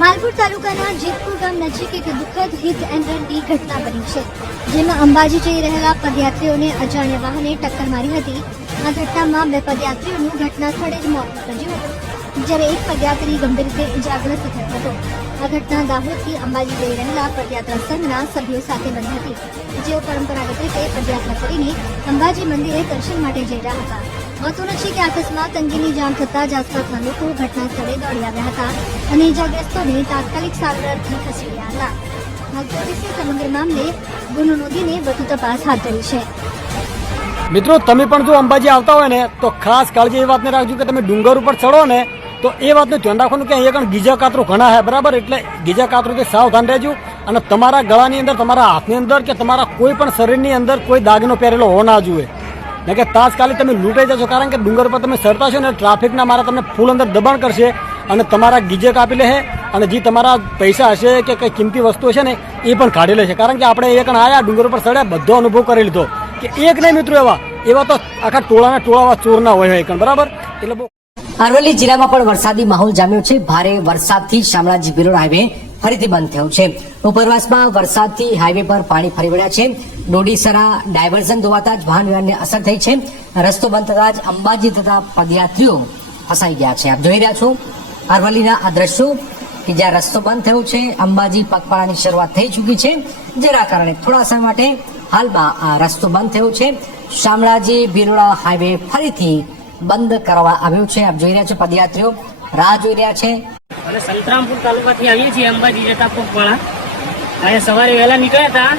માલપુર તાલુકાના જેતપુર ગામ નજીક એક દુઃખદ હિટ એન્ડ રનની ઘટના બની છે, જેમાં અંબાજી જઈ રહેલા પદયાત્રીઓને અજાણ્યા વાહને ટક્કર મારી હતી। આ ઘટનામાં 2 પદયાત્રીઓનું ઘટના સ્થળે જ મોત નીપજ્યું હતું, જ્યારે એક પદયાત્રી ગંભીર રીતે ઇજાગ્રસ્ત થયો હતો। આ ઘટના દાહોદથી અંબાજી જઈ રહેલા પદયાત્રા સંઘના સભ્યો સાથે બની હતી, જેઓ પરંપરાગત રીતે પદયાત્રા કરીને અંબાજી મંદિરે દર્શન માટે જઈ રહ્યા હતા। મહત્વનું છે કે અકસ્માત અંગેની જાણ થતાં જ આસપાસના લોકો ઘટના સ્થળે દોડી આવ્યા હતા અને ઇજાગ્રસ્તોને તાત્કાલિક સારવારથી ખસેડ્યા હતા। હાલ પોલીસે સમગ્ર મામલે ગુનો નોંધીને વધુ તપાસ હાથ ધરી છે। મિત્રો, તમે પણ જો અંબાજી આવતા હોય ને તો ખાસ કાળજી એ વાતને રાખજો કે તમે ડુંગર ઉપર ચડો ને તો એ વાતનું ધ્યાન રાખવાનું કે અહીંયા કણ ગીજા કાતરો ઘણા છે, બરાબર? એટલે ગીજા કાતરોથી સાવધાન રહેજો અને તમારા ગળાની અંદર, તમારા હાથની અંદર કે તમારા કોઈ પણ શરીરની અંદર કોઈ દાગનો પહેરેલો હોવો ના જોઈએ, ને કે તાત્કાલિક તમે લૂંટાઈ જશો। કારણ કે ડુંગર પર તમે ચડતા છો ને ટ્રાફિકના મારા તમને ફૂલ અંદર દબાણ કરશે અને તમારા ગીજે કાપી લે અને જે તમારા પૈસા હશે કે કંઈ કિંમતી વસ્તુ હશે ને એ પણ કાઢી લે છે। કારણ કે આપણે એક આયા ડુંગર પર ચડ્યા, બધો અનુભવ કરી લીધો કે એક નહીં મિત્રો, એવા તો આખા ટોળાના ચોર ના હોય એકણ, બરાબર? એટલે બહુ અરવલ્લી જિલ્લામાં પણ વરસાદી માહોલ જામ્યો છે। ભારે વરસાદથી શામળાજી ભિલોડ હાઈવે ફરીથી બંધ થયો છે। ઉપરવાસમાં વરસાદથી હાઈવે પર પાણી ફરી વળ્યા છે। ડોડીસરા ડાયવર્ઝન ધોવાતા જ વાહન વ્યવહારને અસર થઈ છે। રસ્તો બંધ થતા જ અંબાજી તથા પદયાત્રીઓ ફસાઈ ગયા છે। આપ જોઈ રહ્યા છો અરવલ્લીના આ દ્રશ્યો કે જ્યાં રસ્તો બંધ થયો છે। અંબાજી પગપાળાની શરૂઆત થઈ ચૂકી છે, જેના કારણે થોડા સમય માટે હાલમાં આ રસ્તો બંધ થયો છે। શામળાજી ભિલોડા હાઈવે ફરીથી બંધ કરવામાં આવ્યું છે। આપ જોઈ રહ્યા છો પદયાત્રીઓ રાહ જોઈ રહ્યા છે। અને સંતરામપુર તાલુકાથી આવીએ છીએ અંબાજી જતા પગપાળા। અહીંયા સવારે વહેલા નીકળ્યા હતા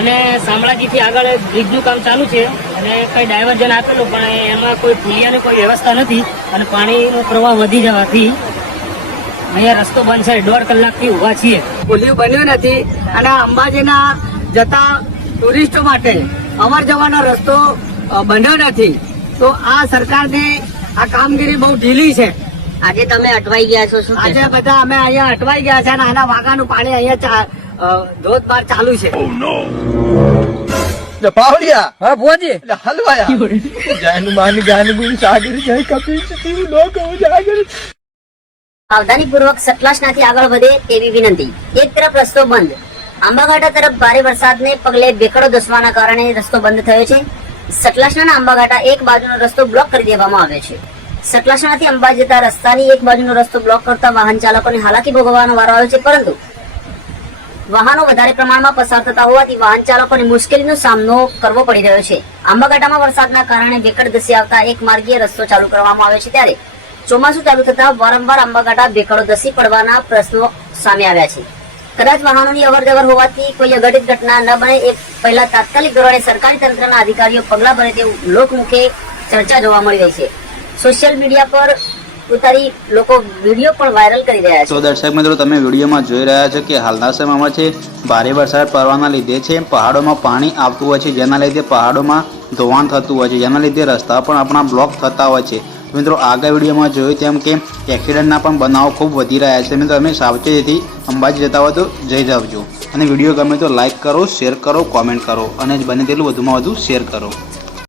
અને શામળાજીથી આગળ બ્રિજનું કામ ચાલુ છે અને કંઈ ડાયવર્ઝન આપેલું પણ એમાં કોઈ પુલિયાની કોઈ વ્યવસ્થા નથી અને પાણીનો પ્રવાહ વધી જવાથી અહીંયા રસ્તો બંધ છે। 1.5 કલાકથી ઊભા છીએ। પુલિયું બન્યું નથી અને અંબાજીના જતા ટુરિસ્ટો માટે અવર જવાનો રસ્તો બન્યો નથી, તો આ સરકારની આ કામગીરી બહુ ઢીલી છે। આજે તમે અટવાઈ ગયા છો? શું આજે બધા અમે અહીંયા અટવાઈ ગયા છે અને આના વાઘાનું પાણી અહીંયા ધોધમાર ચાલુ છે। પાવડિયા હા ભુવાજી, હલવાયા જાનું માની ગાની ગુણ સાગર જય કપિલ તીવ લોક હો જાગર। સાવધાનીપૂર્વક સતલાસનાથી આગળ વધે તેવી વિનંતી। એક તરફ રસ્તો બંધ, આંબાઘાટા તરફ ભારે વરસાદને પગલે ભેખડો ધસવાના કારણે રસ્તો બંધ થયો છે। સતલાસના આંબાઘાટા એક બાજુનો રસ્તો બ્લોક કરી દેવામાં આવ્યો છે। સતલાસણાથી અંબાજી જતા રસ્તાની એક બાજુનો રસ્તો બ્લોક કરતા વાહન ચાલકોને હાલાકી ભોગવવાનો વારો આવ્યો છે, પરંતુ વાહનો વધારે પ્રમાણમાં પસાર થતા હોવાથી વાહન ચાલકોને મુશ્કેલીનો સામનો કરવો પડી રહ્યો છે। આંબાઘાટામાં વરસાદના કારણે ભેખડ ધસી આવતા એક માર્ગીય રસ્તો ચાલુ કરવામાં આવ્યો છે, ત્યારે ચોમાસું ચાલુ થતા વારંવાર આંબાઘાટા ભેખડો ધસી પડવાના પ્રશ્નો સામે આવ્યા છે। કદાચ વાહનોની અવરજવર હોવાથી કોઈ અઘટિત ઘટના ન બને એ પહેલા તાત્કાલિક ધોરણે સરકારી તંત્રના અધિકારીઓ પગલાં ભરે તેવું લોકમુખે ચર્ચા જોવા મળી રહી છે। સોશિયલ મીડિયા પર ઉતારી લોકો વિડીયો પણ વાયરલ કરી રહ્યા છે। તો દર્શક મિત્રો, તમે વિડીયોમાં જોઈ રહ્યા છો કે હાલના સમયમાં છે ભારે વરસાદ પડવાના લીધે છે પહાડોમાં પાણી આવતું હોય છે, જેના લીધે પહાડોમાં ધોવાણ થતું હોય છે, જેના લીધે રસ્તા પણ આપણા બ્લોક થતા હોય છે। મિત્રો, આગળ વિડીયોમાં જોયું તેમ કે એક્સિડન્ટના પણ બનાવો ખૂબ વધી રહ્યા છે। મિત્રો, તમે સાવચેતીથી અંબાજી જતા હોય તો જઈ જાવજો અને વિડીયો ગમે તો લાઇક કરો, શેર કરો, કોમેન્ટ કરો અને બને તેટલું વધુમાં વધુ શેર કરો।